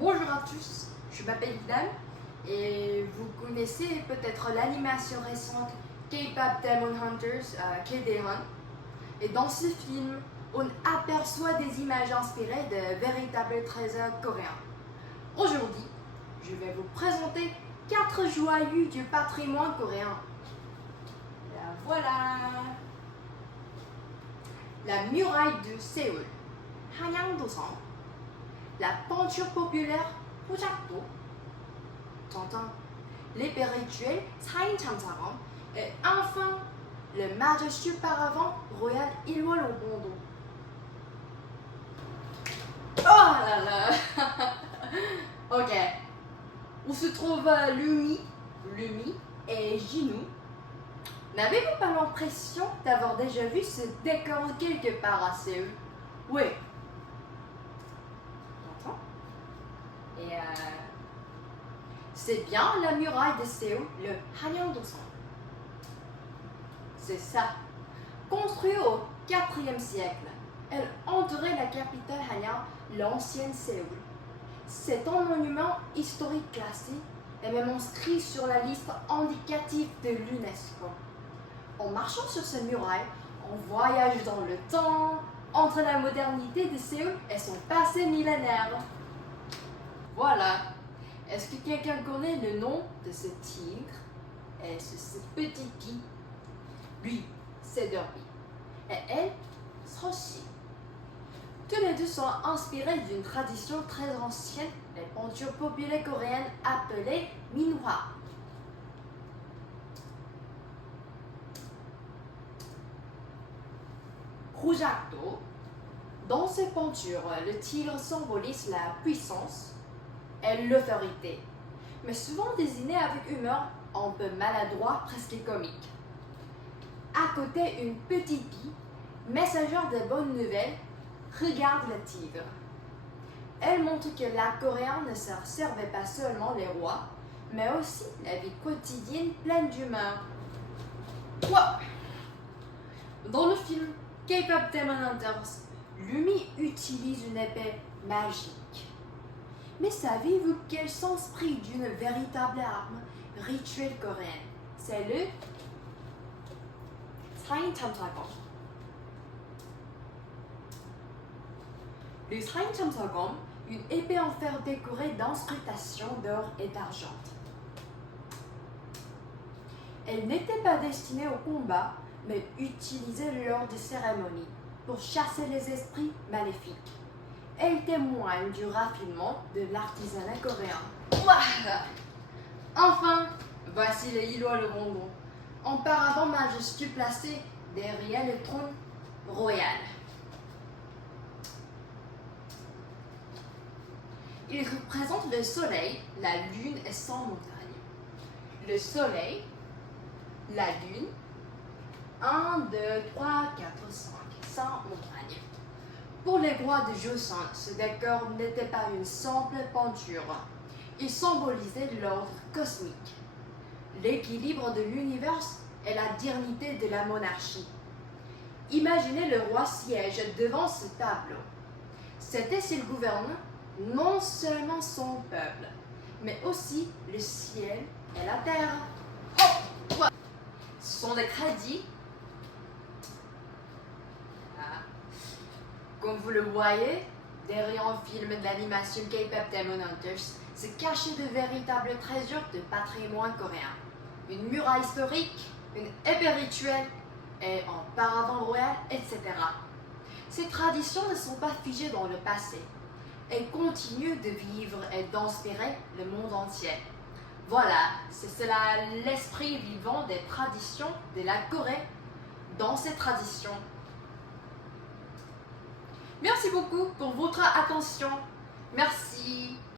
Bonjour à tous, je m'appelle Hilal et vous connaissez peut-être l'animation récente K-Pop Demon Hunters, KDHUNT. Et dans ce film, on aperçoit des images inspirées de véritables trésors coréens. Aujourd'hui, je vais vous présenter 4 joyaux du patrimoine coréen. La voilà! La muraille de Séoul, Hanyangdosan. La peinture populaire Hojakdo, Tintin, l'épée rituelle Saintamsaram, et enfin le majestueux paravent royal Ilwal-Obondo. Oh là là. Ok, où se trouve Lumi et Jinou. N'avez-vous pas l'impression d'avoir déjà vu ce décor quelque part à Séoul? Oui. Et c'est bien la muraille de Séoul, le Hanyangdosan. C'est ça. Construite au IVe siècle, elle entourait la capitale Hanyang, l'ancienne Séoul. C'est un monument historique classé et même inscrit sur la liste indicative de l'UNESCO. En marchant sur cette muraille, on voyage dans le temps, entre la modernité de Séoul et son passé millénaire. Voilà. Est-ce que quelqu'un connaît le nom de ce tigre? Est-ce ce petit Pi? Lui, c'est Derby. Et elle, Soshi. Tous les deux sont inspirés d'une tradition très ancienne, les peintures populaires coréennes appelées minhwa. Hojakdo. Dans ces peintures, le tigre symbolise la puissance et l'autorité, mais souvent désigné avec humeur, un peu maladroit, presque comique. À côté, une petite Pi, messagère de bonnes nouvelles, regarde le tigre. Elle montre que la Corée ne servait pas seulement les rois, mais aussi la vie quotidienne pleine d'humeur. Wow. Dans le film K-Pop Demon Hunters, Lumi utilise une épée magique. Mais savez-vous qu'elle s'inspire d'une véritable arme rituelle coréenne? C'est le Saintamsagom. Le Saintamsagom, une épée en fer décorée d'inscriptions d'or et d'argent. Elle n'était pas destinée au combat, mais utilisée lors de cérémonies pour chasser les esprits maléfiques. Elle témoigne du raffinement de l'artisanat coréen. Voilà. Enfin, voici le Ilwal-Obondo, un paravent majestueux placé derrière le trône royal. Il représente le soleil, la lune et 100 montagnes. Le soleil, la lune, 1, 2, 3, 4, 5, 100 montagnes. Pour les rois de Joseon, ce décor n'était pas une simple peinture. Il symbolisait l'ordre cosmique, l'équilibre de l'univers et la dignité de la monarchie. Imaginez le roi siège devant ce tableau. C'était s'il gouverne non seulement son peuple, mais aussi le ciel et la terre. Oh, quoi? Ce sont des crédits. Comme vous le voyez, derrière un film d'animation K-Pop Demon Hunters, se cachent de véritables trésors de patrimoine coréen. Une muraille historique, une épée rituelle et un paravent royal, etc. Ces traditions ne sont pas figées dans le passé. Elles continuent de vivre et d'inspirer le monde entier. Voilà, c'est cela l'esprit vivant des traditions de la Corée. Dans ces traditions, merci beaucoup pour votre attention. Merci.